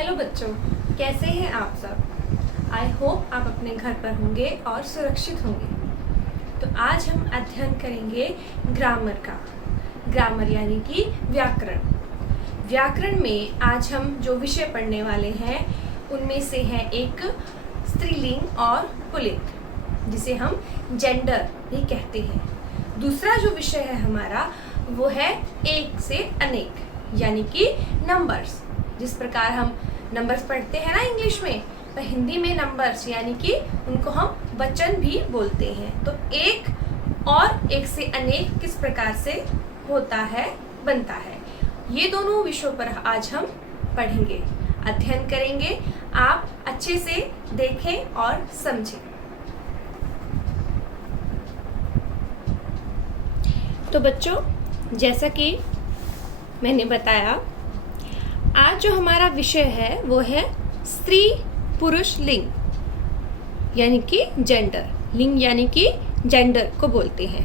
Hello बच्चों, कैसे हैं आप सब। आई होप आप अपने घर पर होंगे और सुरक्षित होंगे। तो आज हम अध्ययन करेंगे ग्रामर का। ग्रामर यानी कि व्याकरण। व्याकरण में आज हम जो विषय पढ़ने वाले हैं उनमें से है एक स्त्रीलिंग और पुल्लिंग, जिसे हम जेंडर भी कहते हैं। दूसरा जो विषय है हमारा वो है एक से अनेक यानी कि नंबर्स। जिस प्रकार हम नंबर्स पढ़ते हैं ना इंग्लिश में, तो हिंदी में नंबर्स यानी कि उनको हम वचन भी बोलते हैं। तो एक और एक से अनेक किस प्रकार से होता है, बनता है, ये दोनों विषयों पर आज हम पढ़ेंगे, अध्ययन करेंगे। आप अच्छे से देखें और समझें। तो बच्चों, जैसा कि मैंने बताया, आज जो हमारा विषय है वो है स्त्री पुरुष लिंग यानी कि जेंडर। लिंग यानी कि जेंडर को बोलते हैं।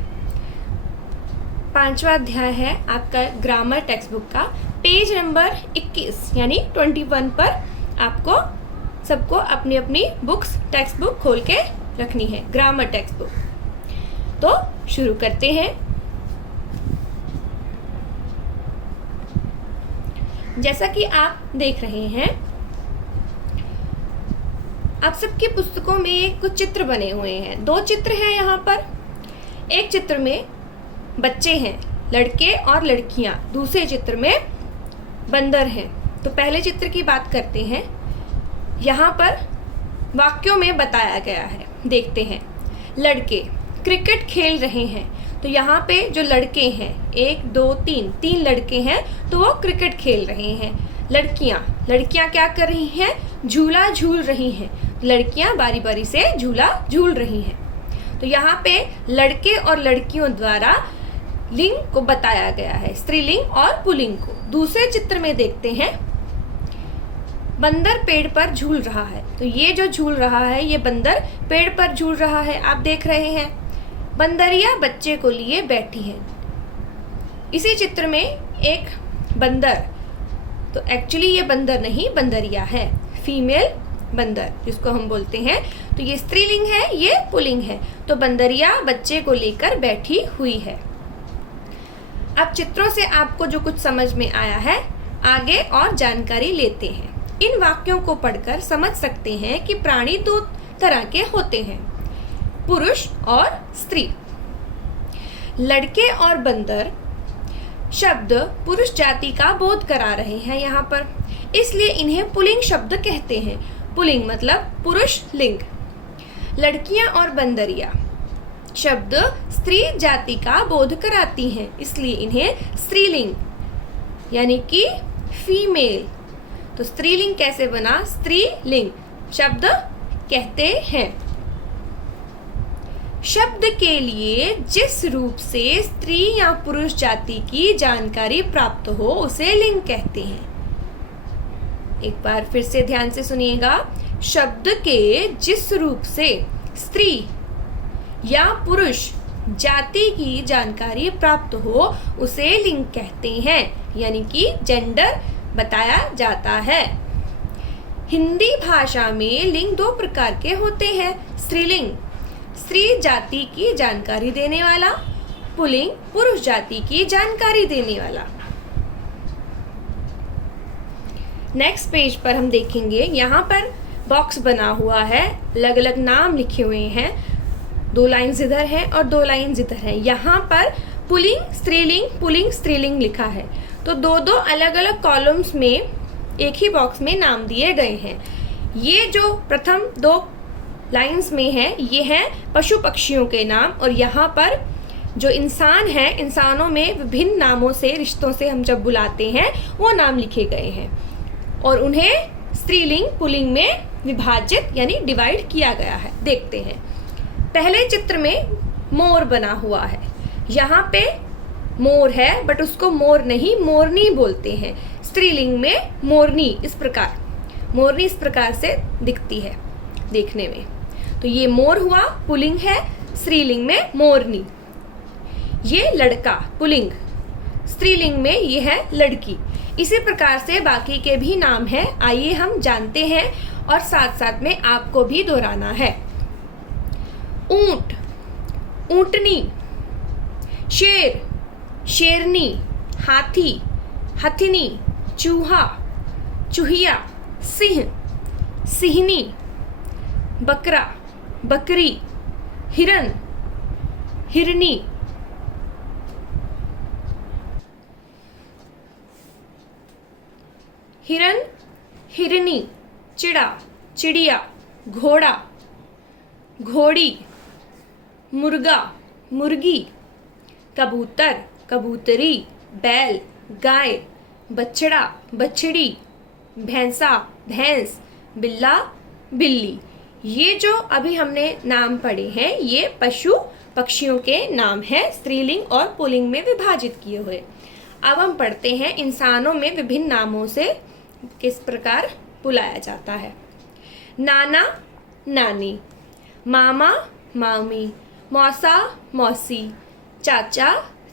5वां अध्याय है आपका ग्रामर टेक्स्ट बुक का, पेज नंबर 21 यानी 21 पर आपको सबको अपनी अपनी बुक्स टेक्स्ट बुक खोल के रखनी है, ग्रामर टेक्स्ट बुक। तो शुरू करते हैं। जैसा कि आप देख रहे हैं, आप सबकी पुस्तकों में कुछ चित्र बने हुए हैं। 2 चित्र हैं यहाँ पर। एक चित्र में बच्चे हैं, लड़के और लड़कियां। दूसरे चित्र में बंदर हैं। तो पहले चित्र की बात करते हैं। यहाँ पर वाक्यों में बताया गया है, देखते हैं। लड़के क्रिकेट खेल रहे हैं। तो यहाँ पे जो लड़के हैं, 1 2 3 लड़के हैं, तो वो क्रिकेट खेल रहे हैं। लड़कियाँ क्या कर रही हैं? झूला झूल रही हैं। लड़कियाँ बारी बारी से झूला झूल रही हैं। तो यहाँ पे लड़के और लड़कियों द्वारा लिंग को बताया गया है, स्त्रीलिंग और पुल्लिंग को। दूसरे चित्र में देखते हैं, बंदर पेड़ पर झूल रहा है। तो ये जो झूल रहा है, ये बंदर पेड़ पर झूल रहा है, आप देख रहे हैं। बंदरिया बच्चे को लिए बैठी है। इसी चित्र में एक बंदर, तो एक्चुअली ये बंदर नहीं, बंदरिया है, फीमेल बंदर जिसको हम बोलते हैं। तो ये स्त्रीलिंग है, ये पुल्लिंग है। तो बंदरिया बच्चे को लेकर बैठी हुई है। अब चित्रों से आपको जो कुछ समझ में आया है, आगे और जानकारी लेते हैं। इन वाक्यों को पढ़कर समझ सकते हैं कि प्राणी 2 तरह के होते हैं, पुरुष और स्त्री। लड़के और बंदर शब्द पुरुष जाति का बोध करा रहे हैं यहाँ पर, इसलिए इन्हें पुल्लिंग शब्द कहते हैं। पुल्लिंग मतलब पुरुष लिंग। लड़कियां और बंदरिया शब्द स्त्री जाति का बोध कराती हैं, इसलिए इन्हें स्त्रीलिंग यानी कि फीमेल। तो स्त्रीलिंग कैसे बना? स्त्रीलिंग शब्द कहते हैं। शब्द के लिए जिस रूप से स्त्री या पुरुष जाति की जानकारी प्राप्त हो उसे लिंग कहते हैं। एक बार फिर से ध्यान से सुनिएगा। शब्द के जिस रूप से स्त्री या पुरुष जाति की जानकारी प्राप्त हो उसे लिंग कहते हैं, यानी कि जेंडर बताया जाता है। हिंदी भाषा में लिंग 2 प्रकार के होते हैं। स्त्रीलिंग स्त्री जाति की जानकारी देने वाला, पुल्लिंग पुरुष जाति की जानकारी देने वाला। नेक्स्ट पेज पर हम देखेंगे, यहाँ पर बॉक्स बना हुआ है, अलग अलग नाम लिखे हुए हैं। 2 लाइन्स इधर हैं और 2 लाइन्स इधर हैं। यहाँ पर पुल्लिंग स्त्रीलिंग लिखा है। तो 2 अलग अलग कॉलम्स में एक ही बॉक्स में नाम दिए गए हैं। ये जो प्रथम 2 लाइन्स में है, ये हैं पशु पक्षियों के नाम, और यहाँ पर जो इंसान हैं, इंसानों में विभिन्न नामों से, रिश्तों से हम जब बुलाते हैं वो नाम लिखे गए हैं, और उन्हें स्त्रीलिंग पुल्लिंग में विभाजित यानी डिवाइड किया गया है। देखते हैं। पहले चित्र में मोर बना हुआ है। यहाँ पे मोर है, बट उसको मोर नहीं, मोरनी बोलते हैं। स्त्रीलिंग में मोरनी इस प्रकार से दिखती है देखने में। तो ये मोर हुआ, पुल्लिंग है। स्त्रीलिंग में मोरनी। ये लड़का, पुल्लिंग। स्त्रीलिंग में ये है लड़की। इसी प्रकार से बाकी के भी नाम हैं, आइए हम जानते हैं और साथ साथ में आपको भी दोहराना है। ऊंट, ऊंटनी, शेर, शेरनी, हाथी, हथिनी, चूहा, चूहिया, सिंह, सिंहनी, बकरा, बकरी, हिरन, हिरनी। हिरन, हिरनी, चिड़ा, चिड़िया, घोड़ा, घोड़ी, मुर्गा, मुर्गी, कबूतर, कबूतरी, बैल, गाय, बछड़ा, बछड़ी, भैंसा, भैंस, बिल्ला, बिल्ली। ये जो अभी हमने नाम पढ़े हैं ये पशु पक्षियों के नाम हैं, स्त्रीलिंग और पुल्लिंग में विभाजित किए हुए। अब हम पढ़ते हैं इंसानों में विभिन्न नामों से किस प्रकार बुलाया जाता है। नाना, नानी, मामा, मामी, मौसा, मौसी, चाचा,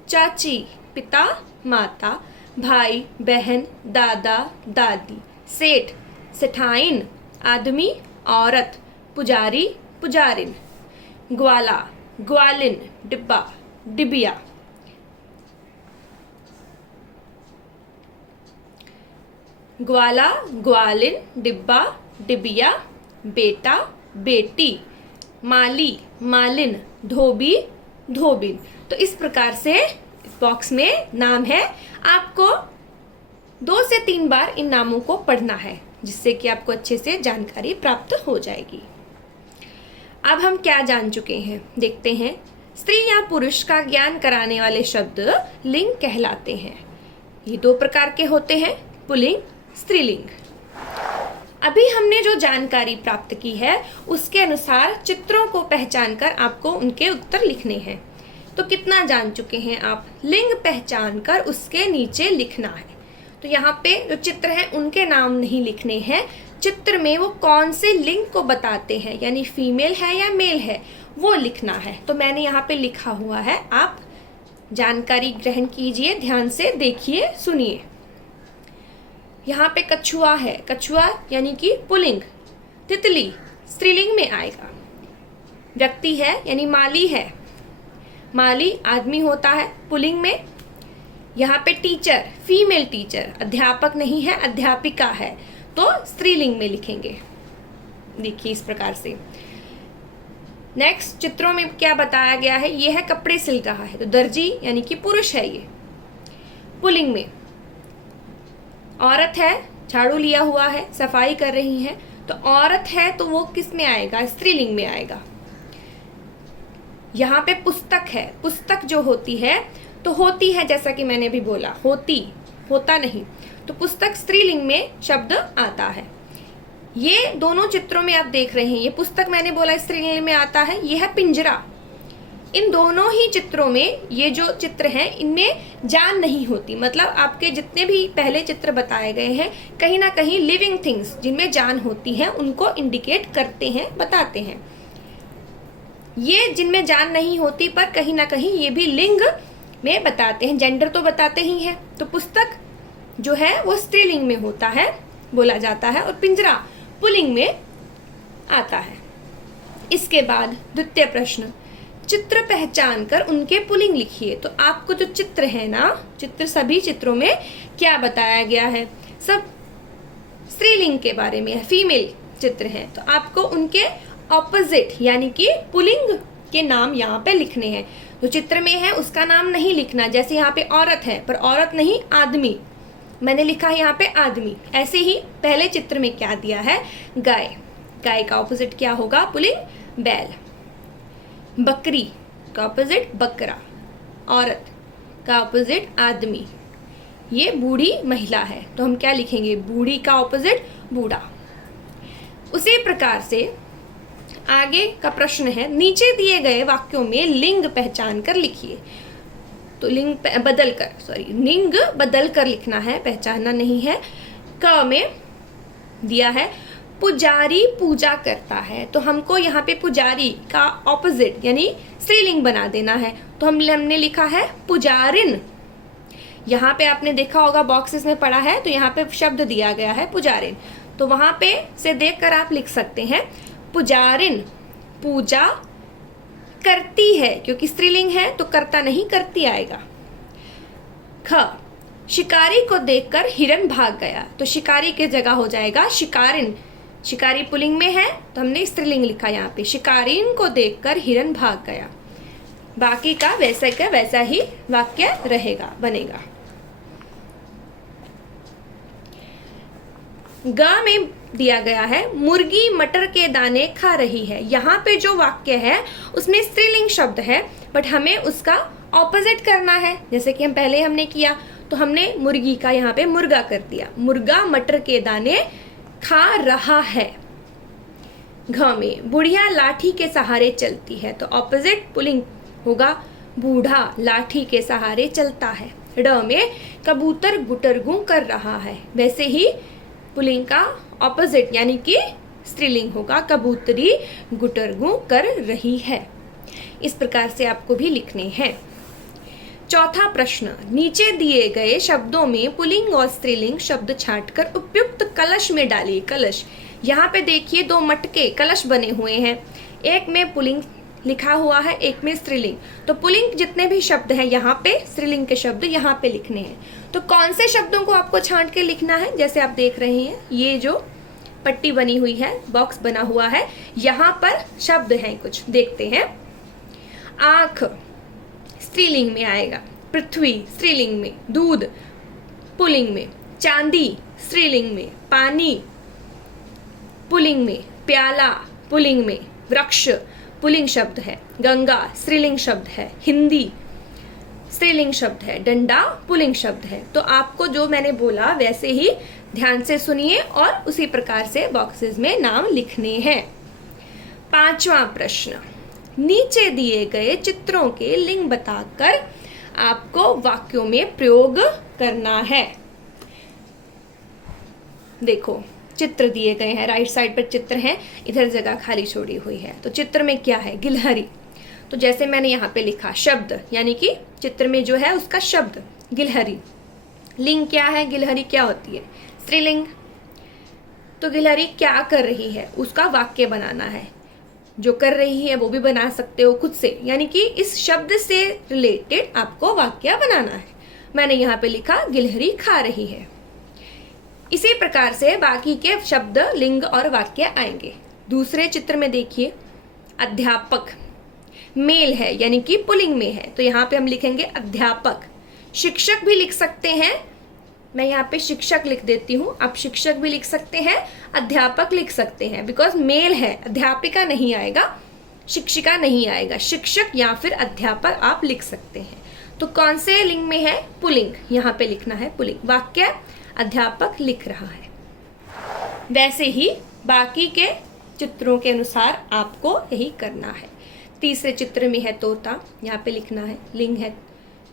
चाची, पिता, माता, भाई, बहन, दादा, दादी, सेठ, सेठाइन, आदमी, औरत, पुजारी, पुजारिन, ग्वाला, ग्वालिन, डिब्बा, डिबिया। ग्वाला, ग्वालिन, डिब्बा, डिबिया, बेटा, बेटी, माली, मालिन, धोबी, धोबिन। तो इस प्रकार से इस बॉक्स में नाम है, आपको 2 से 3 बार इन नामों को पढ़ना है जिससे कि आपको अच्छे से जानकारी प्राप्त हो जाएगी। अब हम क्या जान चुके हैं देखते हैं। स्त्री या पुरुष का ज्ञान कराने वाले शब्द लिंग कहलाते हैं। ये 2 प्रकार के होते हैं, पुल्लिंग, स्त्रीलिंग। अभी हमने जो जानकारी प्राप्त की है उसके अनुसार चित्रों को पहचान कर आपको उनके उत्तर लिखने हैं। तो कितना जान चुके हैं आप? लिंग पहचान कर उसके नीचे लिखना है। तो यहाँ पे जो चित्र हैं उनके नाम नहीं लिखने हैं, चित्र में वो कौन से लिंग को बताते हैं, यानी फीमेल है या मेल है, वो लिखना है। तो मैंने यहाँ पे लिखा हुआ है, आप जानकारी ग्रहण कीजिए, ध्यान से देखिए, सुनिए। यहाँ पे कछुआ है, कछुआ यानी कि पुल्लिंग। तितली स्त्रीलिंग में आएगा। व्यक्ति है यानी माली है, माली आदमी होता है पुल्लिंग में। यहाँ पे टीचर, फीमेल टीचर, अध्यापक नहीं है, अध्यापिका है, तो स्त्रीलिंग में लिखेंगे। देखिए इस प्रकार से। नेक्स्ट चित्रों में क्या बताया गया है, ये है कपड़े सिल रहा है, तो दर्जी यानी कि पुरुष है ये, पुल्लिंग में। औरत है, झाड़ू लिया हुआ है, सफाई कर रही है, तो औरत है तो वो किस में आएगा? स्त्रीलिंग में आएगा। यहाँ पे पुस्तक है, पुस्तक जो होती है तो होती है, जैसा कि मैंने भी बोला, होती, होता नहीं, तो पुस्तक स्त्रीलिंग में शब्द आता है। ये दोनों चित्रों में आप देख रहे हैं, ये पुस्तक मैंने बोला स्त्रीलिंग में आता है, ये है पिंजरा। इन दोनों ही चित्रों में, ये जो चित्र हैं इनमें जान नहीं होती, मतलब आपके जितने भी पहले चित्र बताए गए हैं कहीं ना कहीं लिविंग थिंग्स जिनमें जान होती है उनको इंडिकेट करते हैं, बताते हैं। ये जिनमें जान नहीं होती पर कहीं ना कहीं ये भी लिंग में बताते हैं, जेंडर तो बताते ही हैं। तो पुस्तक जो है वो स्त्रीलिंग में होता है, बोला जाता है, और पिंजरा पुल्लिंग में आता है। इसके बाद द्वितीय प्रश्न, चित्र पहचान कर उनके पुल्लिंग लिखिए। तो आपको जो चित्र है ना, चित्र सभी चित्रों में क्या बताया गया है, सब स्त्रीलिंग के बारे में है, फीमेल चित्र है, तो आपको उनके ऑपोजिट यानी कि पुल्लिंग के नाम यहाँ पे लिखने हैं। तो चित्र में है उसका नाम नहीं लिखना, जैसे यहाँ पे औरत है पर औरत नहीं, आदमी, मैंने लिखा है यहाँ पे आदमी। ऐसे ही पहले चित्र में क्या दिया है, गाय, गाय का ऑपोजिट क्या होगा, पुल्लिंग, बैल। बकरी का ऑपोजिट बकरा, औरत का ऑपोजिट आदमी। ये बूढ़ी महिला है तो हम क्या लिखेंगे, बूढ़ी का ऑपोजिट बूढ़ा। उसी प्रकार से आगे का प्रश्न है, नीचे दिए गए वाक्यों में लिंग पहचान कर लिखिए। तो लिंग बदल कर लिखना है, पहचानना नहीं है। क में दिया है पुजारी पूजा करता है, तो हमको यहाँ पे पुजारी का ऑपोजिट यानी स्त्रीलिंग बना देना है, तो हमने लिखा है पुजारिन। यहाँ पे आपने देखा होगा बॉक्सेस में पढ़ा है, तो यहाँ पे शब्द दिया गया है पुजारिन, तो वहां पे से देखकर आप लिख सकते हैं पुजारिन पूजा करती है, क्योंकि स्त्रीलिंग है तो करता नहीं करती आएगा। ख शिकारी को देखकर हिरन भाग गया, तो शिकारी की जगह हो जाएगा शिकारिन। शिकारी पुल्लिंग में है तो हमने स्त्रीलिंग लिखा यहाँ पे, शिकारिन को देखकर हिरन भाग गया। बाकी का वैसा ही वाक्य रहेगा, बनेगा। ग में दिया गया है मुर्गी मटर के दाने खा रही है। यहाँ पे जो वाक्य है उसमें स्त्रीलिंग शब्द है, बट हमें उसका ऑपोजिट करना है, जैसे कि हम पहले हमने किया, तो हमने मुर्गी का यहाँ पे मुर्गा कर दिया। मुर्गा मटर के दाने खा रहा है। घ में बुढ़िया लाठी के सहारे चलती है, तो ऑपोजिट पुल्लिंग होगा बूढ़ा लाठी के सहारे चलता है। ड में कबूतर गुटरगू कर रहा है, वैसे ही पुल्लिंग का ऑपोजिट यानी कि स्त्रीलिंग होगा कबूतरी गुटरगू कर रही है। इस प्रकार से आपको भी लिखने हैं। चौथा प्रश्न, नीचे दिए गए शब्दों में पुल्लिंग और स्त्रीलिंग शब्द छांटकर उपयुक्त कलश में डालिए। कलश, यहाँ पे देखिए दो मटके कलश बने हुए हैं, एक में पुल्लिंग लिखा हुआ है, एक में स्त्रीलिंग। तो पुल्लिंग जितने भी शब्द हैं यहाँ पे, स्त्रीलिंग के शब्द यहाँ पे लिखने हैं। तो कौन से शब्दों को आपको छांट के लिखना है, जैसे आप देख रहे हैं ये जो पट्टी बनी हुई है, बॉक्स बना हुआ है, यहाँ पर शब्द हैं कुछ, देखते हैं। आंख स्त्रीलिंग में आएगा, पृथ्वी स्त्रीलिंग में, दूध पुल्लिंग में, चांदी स्त्रीलिंग में, पानी पुल्लिंग में, प्याला पुल्लिंग में, वृक्ष पुल्लिंग शब्द है, गंगा स्त्रीलिंग शब्द है, हिंदी स्त्रीलिंग शब्द है, डंडा पुल्लिंग शब्द है। तो आपको जो मैंने बोला वैसे ही ध्यान से सुनिए और उसी प्रकार से बॉक्सेस में नाम लिखने हैं। पांचवा प्रश्न, नीचे दिए गए चित्रों के लिंग बताकर आपको वाक्यों में प्रयोग करना है। देखो चित्र दिए गए हैं, राइट साइड पर चित्र हैं, इधर जगह खाली छोड़ी हुई है। तो चित्र में क्या है, गिलहरी। तो जैसे मैंने यहाँ पे लिखा शब्द, यानी कि चित्र में जो है उसका शब्द गिलहरी। लिंग क्या है, गिलहरी क्या होती है, स्त्रीलिंग। तो गिलहरी क्या कर रही है, उसका वाक्य बनाना है। जो कर रही है वो भी बना सकते हो खुद से, यानी कि इस शब्द से रिलेटेड आपको वाक्य बनाना है। मैंने यहाँ पे लिखा गिलहरी खा रही है। इसी प्रकार से बाकी के शब्द, लिंग और वाक्य आएंगे। दूसरे चित्र में देखिए, अध्यापक मेल है यानी कि पुल्लिंग में है, तो यहाँ पे हम लिखेंगे अध्यापक। शिक्षक भी लिख सकते हैं, मैं यहाँ पे शिक्षक लिख देती हूँ, आप शिक्षक भी लिख सकते हैं, अध्यापक लिख सकते हैं, बिकॉज मेल है, अध्यापिका नहीं आएगा, शिक्षिका नहीं आएगा, शिक्षक या फिर अध्यापक आप लिख सकते हैं। तो कौन से लिंग में है, पुल्लिंग, यहाँ पे लिखना है पुल्लिंग। वाक्य अध्यापक लिख रहा है। वैसे ही बाकी के चित्रों के अनुसार आपको यही करना है। तीसरे चित्र में है तोता, यहाँ पे लिखना है लिंग है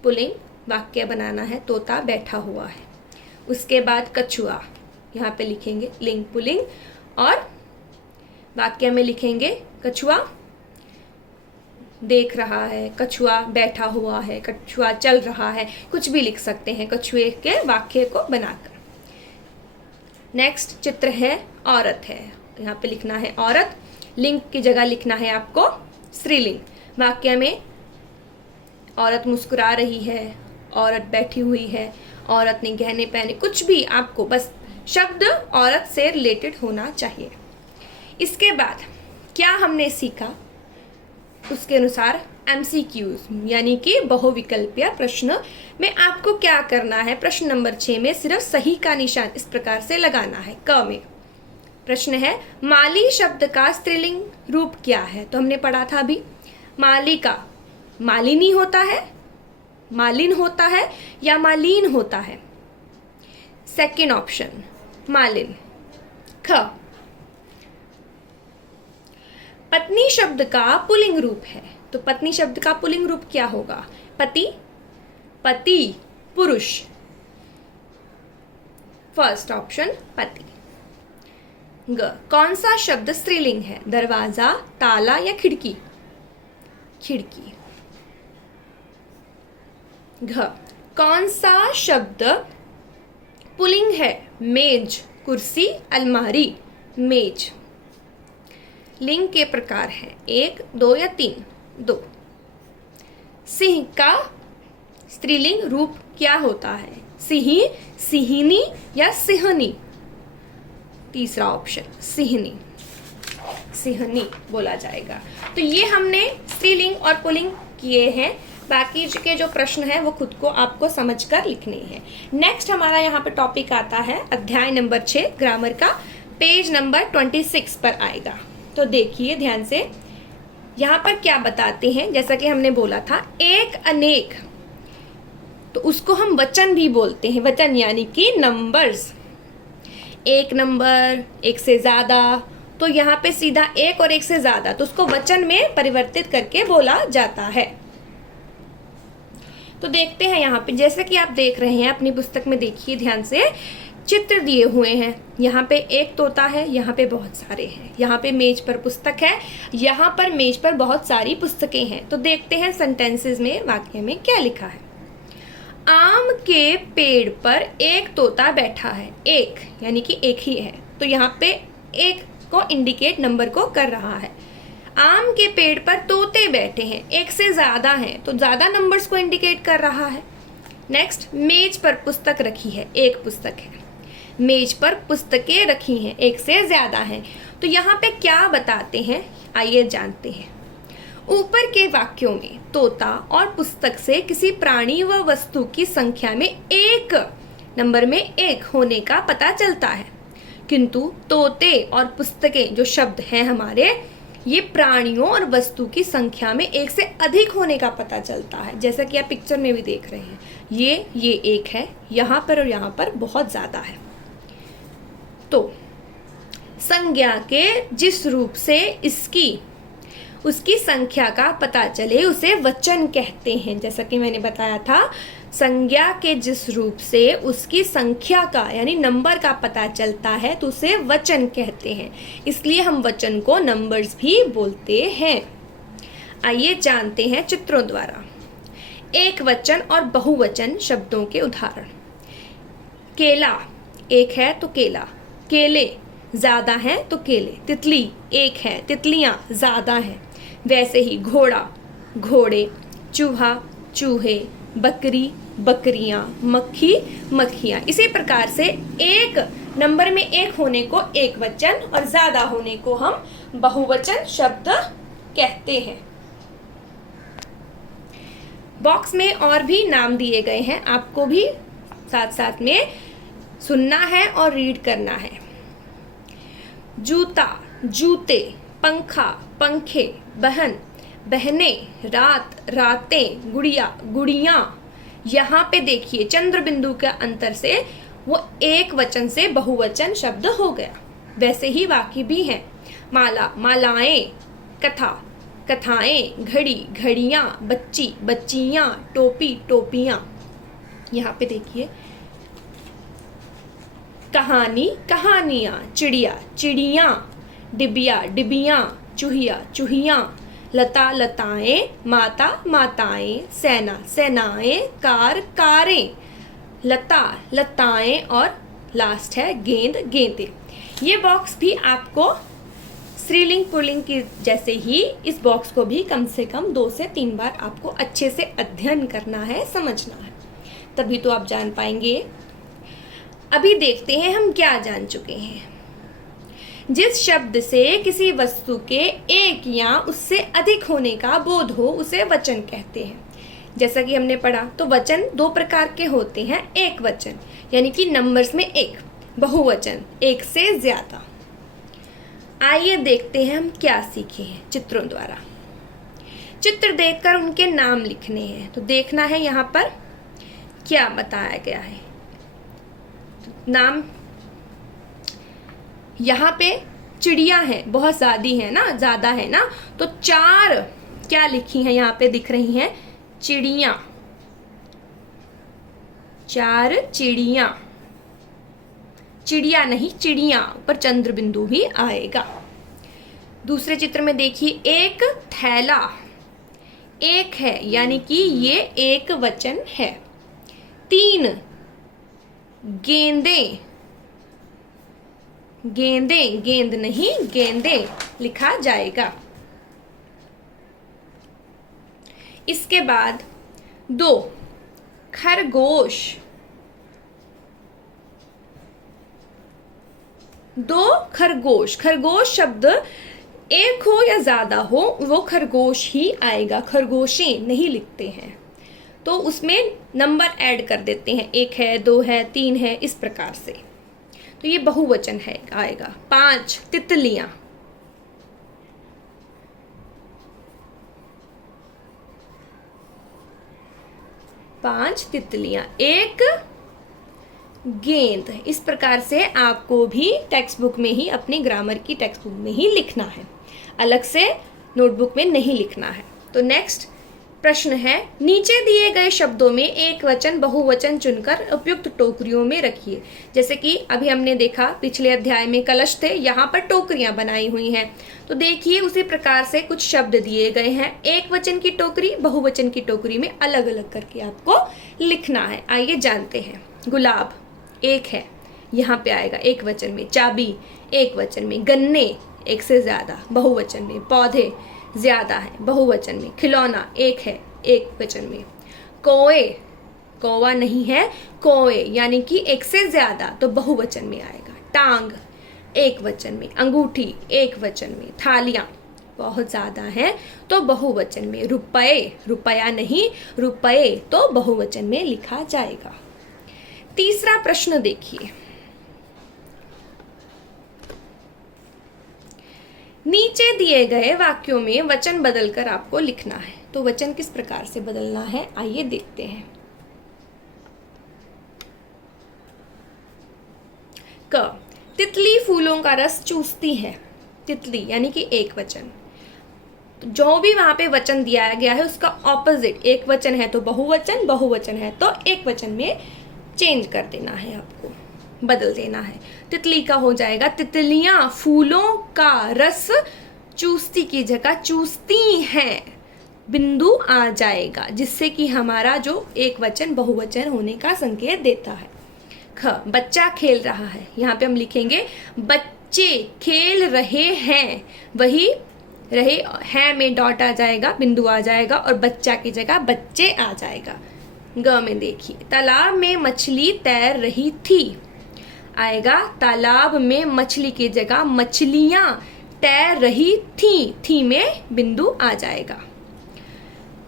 पुल्लिंग, वाक्य बनाना है तोता बैठा हुआ है। उसके बाद कछुआ, यहाँ पे लिखेंगे लिंग पुल्लिंग और वाक्य में लिखेंगे कछुआ देख रहा है, कछुआ बैठा हुआ है, कछुआ चल रहा है, कुछ भी लिख सकते हैं कछुए के वाक्य को बनाकर। नेक्स्ट चित्र है औरत है, यहाँ पे लिखना है औरत, लिंग की जगह लिखना है आपको स्त्रीलिंग। वाक्य में औरत मुस्कुरा रही है, औरत बैठी हुई है, औरत ने गहने पहने, कुछ भी आपको बस शब्द औरत से रिलेटेड होना चाहिए। इसके बाद क्या हमने सीखा, उसके अनुसार MCQs यानी कि बहुविकल्पीय प्रश्न में आपको क्या करना है, प्रश्न नंबर 6 में सिर्फ सही का निशान इस प्रकार से लगाना है। क में प्रश्न है माली शब्द का स्त्रीलिंग रूप क्या है, तो हमने पढ़ा था अभी, माली का मालिनी होता है, मालिन होता है या मालीन होता है, सेकेंड ऑप्शन मालिन। ख पत्नी शब्द का पुल्लिंग रूप है, तो पत्नी शब्द का पुल्लिंग रूप क्या होगा, पति, पति पुरुष, फर्स्ट ऑप्शन पति। ग कौन सा शब्द स्त्रीलिंग है, दरवाजा, ताला या खिड़की, खिड़की। घ कौन सा शब्द पुल्लिंग है? मेज, कुर्सी, अलमारी। मेज। लिंग के प्रकार हैं 1, 2 या 3? 2। सिंह का स्त्रीलिंग रूप क्या होता है? सिंही, सिंहिनी या सिंहनी? तीसरा ऑप्शन सिंहनी, सिंहनी बोला जाएगा। तो ये हमने स्त्रीलिंग और पुल्लिंग किए हैं। बाकी के जो प्रश्न है वो खुद को आपको समझकर लिखने हैं। नेक्स्ट हमारा यहाँ पे टॉपिक आता है अध्याय नंबर 6 ग्रामर का, पेज नंबर 26 पर आएगा। तो देखिए ध्यान से, यहाँ पर क्या बताते हैं। जैसा कि हमने बोला था एक अनेक, तो उसको हम वचन भी बोलते हैं। वचन यानी कि नंबर्स। एक नंबर, एक से ज्यादा, तो यहाँ पे सीधा एक और एक से ज्यादा, तो उसको वचन में परिवर्तित करके बोला जाता है। तो देखते हैं यहाँ पे, जैसे कि आप देख रहे हैं अपनी पुस्तक में, देखिए ध्यान से, चित्र दिए हुए हैं। यहाँ पे एक तोता है, यहाँ पे बहुत सारे हैं, यहाँ पे मेज पर पुस्तक है, यहाँ पर मेज पर बहुत सारी पुस्तकें हैं। तो देखते हैं सेंटेंसेस में, वाक्य में क्या लिखा है। आम के पेड़ पर एक तोता बैठा है। एक यानी कि एक ही है, तो यहाँ पे एक को इंडिकेट नंबर को कर रहा है। आम के पेड़ पर तोते बैठे हैं, एक से ज्यादा हैं, तो ज्यादा नंबर्स को इंडिकेट कर रहा है। नेक्स्ट, मेज पर पुस्तक रखी है, एक पुस्तक है। मेज पर पुस्तकें रखी हैं, एक से ज्यादा हैं। तो यहाँ पे क्या बताते हैं, आइए जानते हैं। ऊपर के वाक्यों में तोता और पुस्तक से किसी प्राणी व वस्तु की संख्या में एक, नंबर में एक होने का पता चलता है, किंतु तोते और पुस्तकें जो शब्द हैं हमारे, ये प्राणियों और वस्तु की संख्या में एक से अधिक होने का पता चलता है। जैसा कि आप पिक्चर में भी देख रहे हैं, ये एक है, यहाँ पर और यहाँ पर बहुत ज्यादा है। तो संज्ञा के जिस रूप से उसकी संख्या का पता चले उसे वचन कहते हैं। जैसा कि मैंने बताया था, संज्ञा के जिस रूप से उसकी संख्या का यानी नंबर का पता चलता है तो उसे वचन कहते हैं। इसलिए हम वचन को नंबर्स भी बोलते हैं। आइए जानते हैं चित्रों द्वारा एक वचन और बहुवचन शब्दों के उदाहरण। केला, एक है तो केला। केले ज्यादा हैं तो केले। तितली, एक है, तितलियां ज्यादा हैं। वैसे ही घोड़ा, घोड़े। चूहा, चूहे। बकरी, बकरियां। मक्खी, मक्खियां। इसी प्रकार से एक नंबर में एक होने को एक वचन और ज्यादा होने को हम बहुवचन शब्द कहते हैं। बॉक्स में और भी नाम दिए गए हैं, आपको भी साथ साथ में सुनना है और रीड करना है। जूता, जूते। पंखा, पंखे। बहन, बहनें। रात, रातें। गुड़िया, गुड़ियां। यहाँ पे देखिए चंद्र बिंदु के अंतर से वो एक वचन से बहुवचन शब्द हो गया। वैसे ही बाकी भी हैं। माला, मालाएं। कथा, कथाएं। घड़ी, घड़ियां। बच्ची, बच्चियां। टोपी, टोपियां। यहाँ पे देखिए कहानी, कहानियां। चिड़िया, चिड़ियां। डिबिया, डिबियां। चूहिया, चूहियां। लता, लताएं। माता, माताएं। सेना, सेनाएं। कार, कारें। लता, लताएं और लास्ट है गेंद, गेंदें। ये बॉक्स भी आपको स्त्रीलिंग पुल्लिंग की जैसे ही इस बॉक्स को भी कम से कम 2 से 3 बार आपको अच्छे से अध्ययन करना है, समझना है, तभी तो आप जान पाएंगे। अभी देखते हैं हम क्या जान चुके हैं। जिस शब्द से किसी वस्तु के एक या उससे अधिक होने का बोध हो उसे वचन कहते हैं। जैसा कि हमने पढ़ा तो वचन 2 प्रकार के होते हैं। एक वचन यानी कि नंबर्स में एक, बहुवचन एक से ज्यादा। आइए देखते हैं हम क्या सीखे हैं चित्रों द्वारा। चित्र देखकर उनके नाम लिखने हैं। तो देखना है यहाँ पर क्या बताया गया है। नाम यहाँ पे चिड़िया है, बहुत ज्यादा है ना, तो 4 क्या लिखी हैं यहाँ पे दिख रही हैं, चिड़िया। 4 चिड़िया, चिड़िया नहीं चिड़िया, ऊपर चंद्र बिंदु भी आएगा। दूसरे चित्र में देखिए एक थैला, एक है यानी कि ये एक वचन है। 3 गेंदें, गेंदें, गेंद नहीं गेंदें लिखा जाएगा। इसके बाद 2 खरगोश, 2 खरगोश। खरगोश शब्द एक हो या ज्यादा हो वो खरगोश ही आएगा, खरगोशें नहीं लिखते हैं, तो उसमें नंबर ऐड कर देते हैं, 1 है, 2 है, 3 है, इस प्रकार से, तो ये बहुवचन है आएगा। 5 तितलियां, 5 तितलियां, 1 गेंद। इस प्रकार से आपको भी टेक्स्ट बुक में ही, अपनी ग्रामर की टेक्स्ट बुक में ही लिखना है, अलग से नोटबुक में नहीं लिखना है। तो नेक्स्ट प्रश्न है, नीचे दिए गए शब्दों में एक वचन बहुवचन चुनकर उपयुक्त टोकरियों में रखिए। जैसे कि अभी हमने देखा पिछले अध्याय में कलश थे, यहाँ पर टोकरियां बनाई हुई हैं, तो देखिए उसी प्रकार से कुछ शब्द दिए गए हैं, एक वचन की टोकरी बहुवचन की टोकरी में अलग अलग करके आपको लिखना है। आइए जानते हैं। गुलाब 1 है, यहाँ पे आएगा एक वचन में। चाबी एक वचन में। गन्ने 1 से ज्यादा बहुवचन में। पौधे ज्यादा है बहुवचन में। खिलौना 1 है एक वचन में। कोए, कौवा नहीं है कोए, यानी कि 1 से ज्यादा तो बहुवचन में आएगा। टांग 1 वचन में। अंगूठी 1 वचन में। थालियां बहुत ज्यादा है तो बहुवचन में। रुपए, रुपया नहीं रुपए, तो बहुवचन में लिखा जाएगा। तीसरा प्रश्न देखिए, नीचे दिए गए वाक्यों में वचन बदलकर आपको लिखना है। तो वचन किस प्रकार से बदलना है आइए देखते हैं। क, तितली फूलों का रस चूसती है। तितली यानी कि एक वचन, तो जो भी वहां पे वचन दिया गया है उसका ऑपोजिट, एक वचन है तो बहुवचन, बहुवचन है तो एक वचन में चेंज कर देना है, आपको बदल देना है। तितली का हो जाएगा तितलियां फूलों का रस चूसती की जगह चूसती हैं, बिंदु आ जाएगा, जिससे कि हमारा जो एक वचन बहुवचन होने का संकेत देता है। ख, बच्चा खेल रहा है, यहाँ पे हम लिखेंगे बच्चे खेल रहे हैं, वही रहे हैं में डॉट आ जाएगा, बिंदु आ जाएगा और बच्चा की जगह बच्चे आ जाएगा। ग में देखिए, तालाब में मछली तैर रही थी, आएगा तालाब में मछली की जगह मछलियां तैर रही थी में बिंदु आ जाएगा।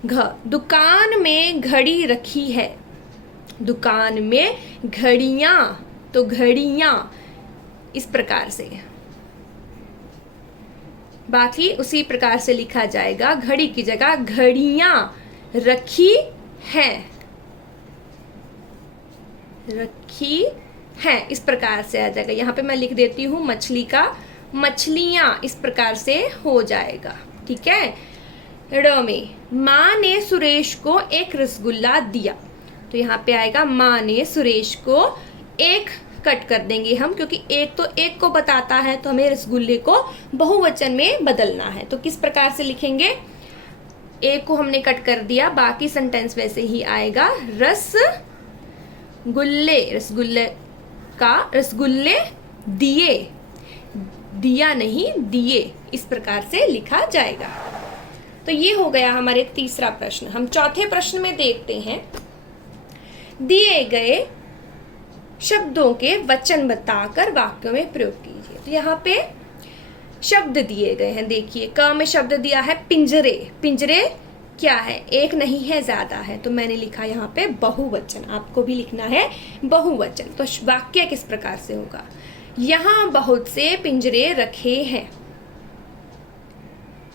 घ, दुकान में घड़ी रखी है, दुकान में घड़ियां तो घड़ियां, इस प्रकार से, बाकी उसी प्रकार से लिखा जाएगा। घड़ी की जगह घड़ियां रखी हैं, रखी है, इस प्रकार से आ जाएगा। यहाँ पे मैं लिख देती हूँ मछली का मछलियां, इस प्रकार से हो जाएगा। ठीक है। ड़ में, माँ ने सुरेश को एक रसगुल्ला दिया, तो यहाँ पे आएगा माँ ने सुरेश को एक, कट कर देंगे हम क्योंकि एक तो एक को बताता है, तो हमें रसगुल्ले को बहुवचन में बदलना है। तो किस प्रकार से लिखेंगे, एक को हमने कट कर दिया, बाकी सेंटेंस वैसे ही आएगा। रस गुल्ले, रसगुल्ले का रसगुल्ले दिए, दिया नहीं दिए, इस प्रकार से लिखा जाएगा। तो ये हो गया हमारे तीसरा प्रश्न। हम चौथे प्रश्न में देखते हैं, दिए गए शब्दों के वचन बताकर वाक्यों में प्रयोग कीजिए। तो यहाँ पे शब्द दिए गए हैं, देखिए क में शब्द दिया है पिंजरे, पिंजरे क्या है, एक नहीं है ज्यादा है, तो मैंने लिखा यहाँ पे बहुवचन, आपको भी लिखना है बहुवचन। तो वाक्य किस प्रकार से होगा, यहाँ बहुत से पिंजरे रखे हैं,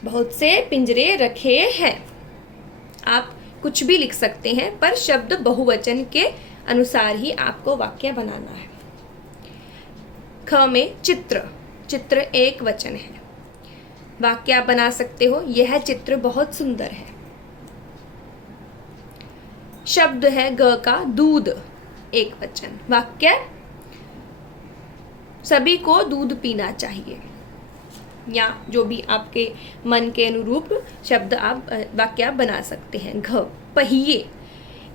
बहुत से पिंजरे रखे हैं। आप कुछ भी लिख सकते हैं, पर शब्द बहुवचन के अनुसार ही आपको वाक्य बनाना है। ख में चित्र, चित्र एक वचन है, वाक्य आप बना सकते हो, यह चित्र बहुत सुंदर है। शब्द है ग का दूध, एक वचन, वाक्य सभी को दूध पीना चाहिए, या जो भी आपके मन के अनुरूप शब्द आप वाक्य आप बना सकते हैं। घ पहिए,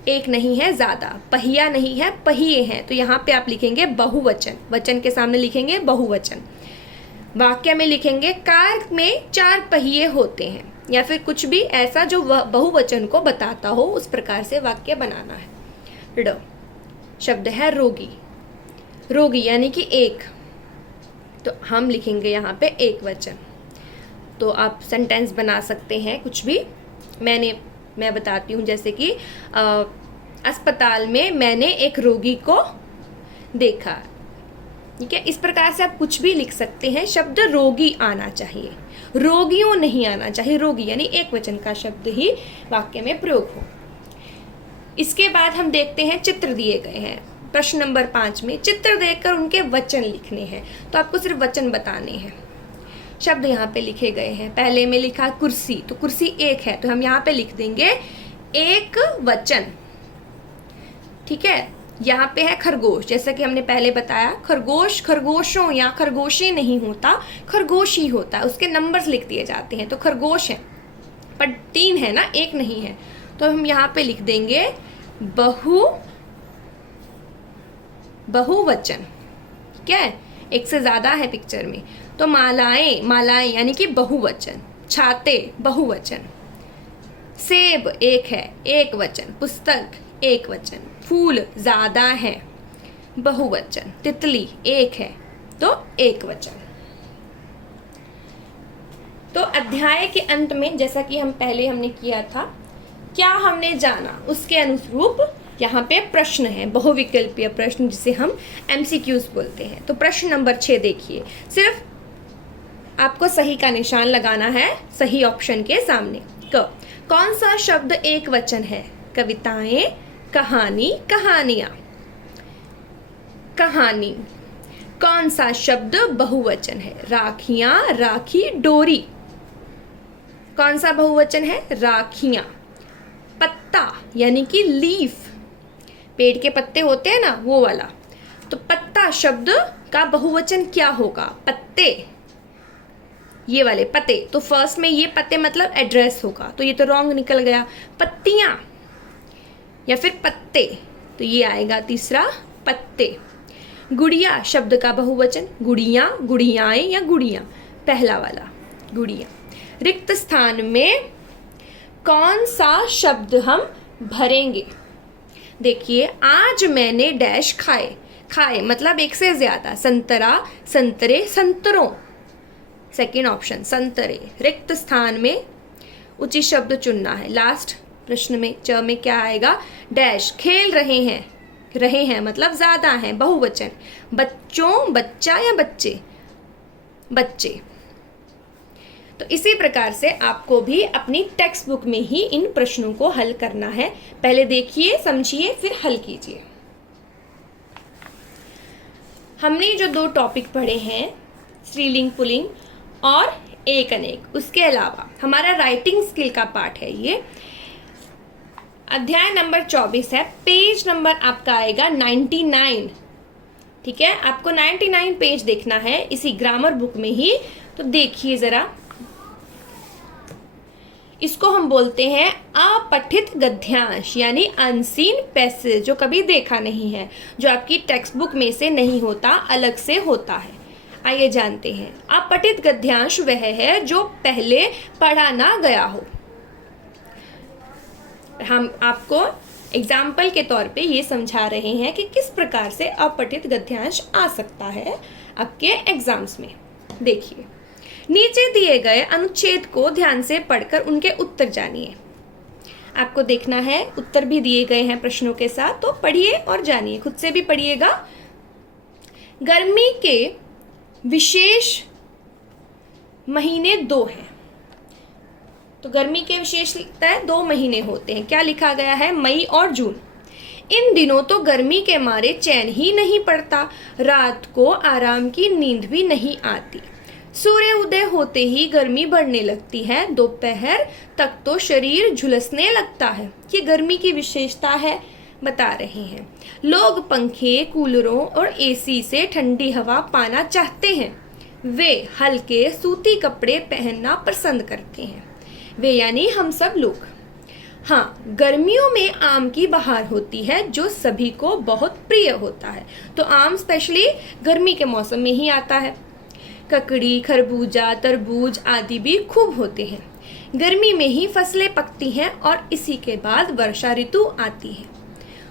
एक नहीं है ज्यादा, पहिया नहीं है पहिए हैं, तो यहाँ पे आप लिखेंगे बहुवचन, वचन के सामने लिखेंगे बहुवचन। वाक्य में लिखेंगे कार में 4 पहिए होते हैं, या फिर कुछ भी ऐसा जो बहुवचन को बताता हो, उस प्रकार से वाक्य बनाना है। ड शब्द है रोगी, रोगी यानी कि एक, तो हम लिखेंगे यहाँ पे एक वचन। तो आप सेंटेंस बना सकते हैं कुछ भी। मैं बताती हूँ, जैसे कि अस्पताल में मैंने एक रोगी को देखा, ठीक है। इस प्रकार से आप कुछ भी लिख सकते हैं। शब्द रोगी आना चाहिए, रोगियों नहीं आना चाहिए। रोगी यानी एक वचन का शब्द ही वाक्य में प्रयोग हो। इसके बाद हम देखते हैं चित्र दिए गए हैं। प्रश्न नंबर 5 में चित्र देखकर उनके वचन लिखने हैं, तो आपको सिर्फ वचन बताने हैं। शब्द यहाँ पे लिखे गए हैं। पहले में लिखा कुर्सी, तो कुर्सी एक है, तो हम यहाँ पे लिख देंगे एक वचन, ठीक है। यहाँ पे है खरगोश, जैसा कि हमने पहले बताया खरगोश खरगोशों या खरगोशी नहीं होता, खरगोश ही होता है, उसके नंबर्स लिख दिए जाते हैं। तो खरगोश है, पर 3 है ना, एक नहीं है, तो हम यहाँ पे लिख देंगे बहुवचन, ठीक है। एक से ज्यादा है पिक्चर में। तो मालाएं, मालाएं यानी कि बहुवचन। छाते बहुवचन। सेब एक है, एक वचन। पुस्तक एक वचन। फूल ज्यादा है, बहुवचन। तितली एक है, तो एक वचन। तो अध्याय के अंत में, जैसा कि हमने किया था, क्या हमने जाना, उसके अनुरूप यहाँ पे प्रश्न है, बहुविकल्पीय प्रश्न, जिसे हम MCQs बोलते हैं। तो प्रश्न नंबर 6 देखिए, सिर्फ आपको सही का निशान लगाना है सही ऑप्शन के सामने। कौन सा शब्द एक वचन है? कविताएं, कहानी, कहानियां। कहानी। कौन सा शब्द बहुवचन है? राखियां, राखी, डोरी। कौन सा बहुवचन है? राखियां। पत्ता यानी कि लीफ, पेड़ के पत्ते होते हैं ना, वो वाला। तो पत्ता शब्द का बहुवचन क्या होगा? पत्ते, ये वाले पत्ते। तो फर्स्ट में ये पत्ते मतलब एड्रेस होगा, तो ये तो रॉन्ग निकल गया। पत्तियां या फिर पत्ते, तो ये आएगा तीसरा, पत्ते। गुड़िया शब्द का बहुवचन, गुड़ियां, गुड़ियाएं या गुड़ियां, पहला वाला गुड़िया। रिक्त स्थान में कौन सा शब्द हम भरेंगे? देखिए, आज मैंने डैश खाए। खाए मतलब एक से ज्यादा। संतरा, संतरे, संतरों, सेकेंड ऑप्शन संतरे। रिक्त स्थान में उचित शब्द चुनना है। लास्ट प्रश्न में च में क्या आएगा? डैश। खेल रहे हैं, रहे हैं मतलब ज्यादा हैं, बहुवचन। बच्चों, बच्चा या बच्चे, बच्चे। तो इसी प्रकार से आपको भी अपनी टेक्स्ट बुक में ही इन प्रश्नों को हल करना है। पहले देखिए, समझिए, फिर हल कीजिए। हमने जो 2 टॉपिक पढ़े हैं, स्त्रीलिंग पुल्लिंग और एक अनेक, उसके अलावा हमारा राइटिंग स्किल का पार्ट है ये। अध्याय नंबर 24 है। पेज नंबर आपका आएगा 99, ठीक है। आपको 99 पेज देखना है इसी ग्रामर बुक में ही। तो देखिए जरा, इसको हम बोलते हैं अपठित गद्यांश यानी अनसीन पैसेज, जो कभी देखा नहीं है, जो आपकी टेक्स्ट बुक में से नहीं होता, अलग से होता है। आइए जानते हैं। अपठित गद्यांश वह है जो पहले पढ़ा ना गया हो। हम आपको एग्जाम्पल के तौर पे ये समझा रहे हैं कि किस प्रकार से अपठित गद्यांश आ सकता है आपके एग्जाम्स में। देखिए, नीचे दिए गए अनुच्छेद को ध्यान से पढ़कर उनके उत्तर जानिए। आपको देखना है, उत्तर भी दिए गए हैं प्रश्नों के साथ, तो पढ़िए और जानिए, खुद से भी पढ़िएगा। गर्मी के विशेष महीने 2 हैं। तो गर्मी के विशेषता 2 महीने होते हैं। क्या लिखा गया है? मई और जून। इन दिनों तो गर्मी के मारे चैन ही नहीं पड़ता, रात को आराम की नींद भी नहीं आती। सूर्य उदय होते ही गर्मी बढ़ने लगती है, दोपहर तक तो शरीर झुलसने लगता है। ये गर्मी की विशेषता है, बता रहे हैं। लोग पंखे, कूलरों और एसी से ठंडी हवा पाना चाहते हैं। वे हल्के सूती कपड़े पहनना पसंद करते हैं। वे यानी हम सब लोग। हाँ, गर्मियों में आम की बहार होती है जो सभी को बहुत प्रिय होता है। तो आम स्पेशली गर्मी के मौसम में ही आता है। ककड़ी, खरबूजा, तरबूज आदि भी खूब होते हैं। गर्मी में ही फसलें पकती हैं और इसी के बाद वर्षा ऋतु आती है।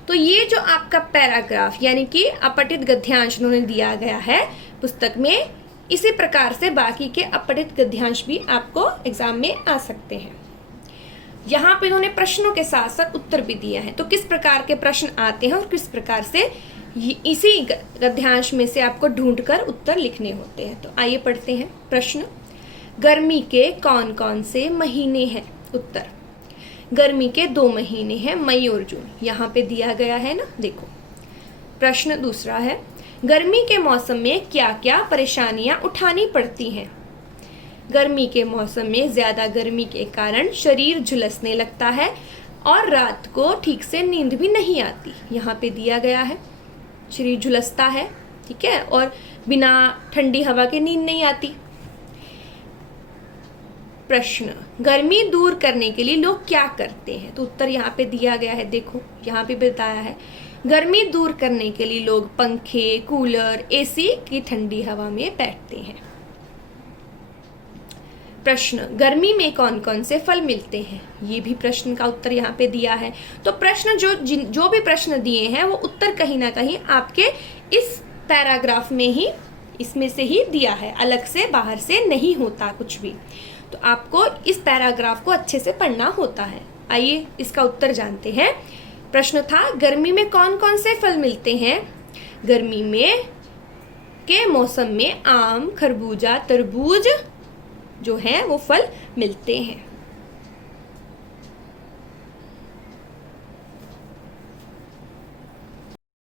तो ये जो आपका पैराग्राफ यानी कि अपठित गद्यांश उन्होंने दिया गया है पुस्तक में, इसी प्रकार से बाकी के अपठित गद्यांश भी आपको एग्जाम में आ सकते हैं। यहाँ पे इन्होंने प्रश्नों के साथ साथ उत्तर भी दिया है। तो किस प्रकार के प्रश्न आते हैं और किस प्रकार से इसी गद्यांश में से आपको ढूंढकर उत्तर लिखने होते हैं। तो आइए पढ़ते हैं प्रश्न। गर्मी के कौन कौन से महीने हैं? उत्तर, गर्मी के 2 महीने हैं, मई और जून। यहाँ पे दिया गया है ना, देखो। प्रश्न दूसरा है, गर्मी के मौसम में क्या क्या परेशानियां उठानी पड़ती हैं? गर्मी के मौसम में ज़्यादा गर्मी के कारण शरीर झुलसने लगता है और रात को ठीक से नींद भी नहीं आती। यहाँ पे दिया गया है, शरीर झुलसता है, ठीक है, और बिना ठंडी हवा के नींद नहीं आती। प्रश्न, गर्मी दूर करने के लिए लोग क्या करते हैं? तो उत्तर यहाँ पे दिया गया है, देखो यहाँ पे बताया है। गर्मी दूर करने के लिए लोग पंखे, कूलर, एसी की ठंडी हवा में बैठते हैं। प्रश्न, गर्मी में कौन कौन से फल मिलते हैं? ये भी प्रश्न का उत्तर यहाँ पे दिया है। तो प्रश्न जो भी प्रश्न दिए हैं वो उत्तर कहीं ना कहीं आपके इस पैराग्राफ में ही, इसमें से ही दिया है, अलग से बाहर से नहीं होता कुछ भी। तो आपको इस पैराग्राफ को अच्छे से पढ़ना होता है। आइए इसका उत्तर जानते हैं। प्रश्न था, गर्मी में कौन कौन से फल मिलते हैं? गर्मी में के मौसम में आम, खरबूजा, तरबूज जो है वो फल मिलते हैं।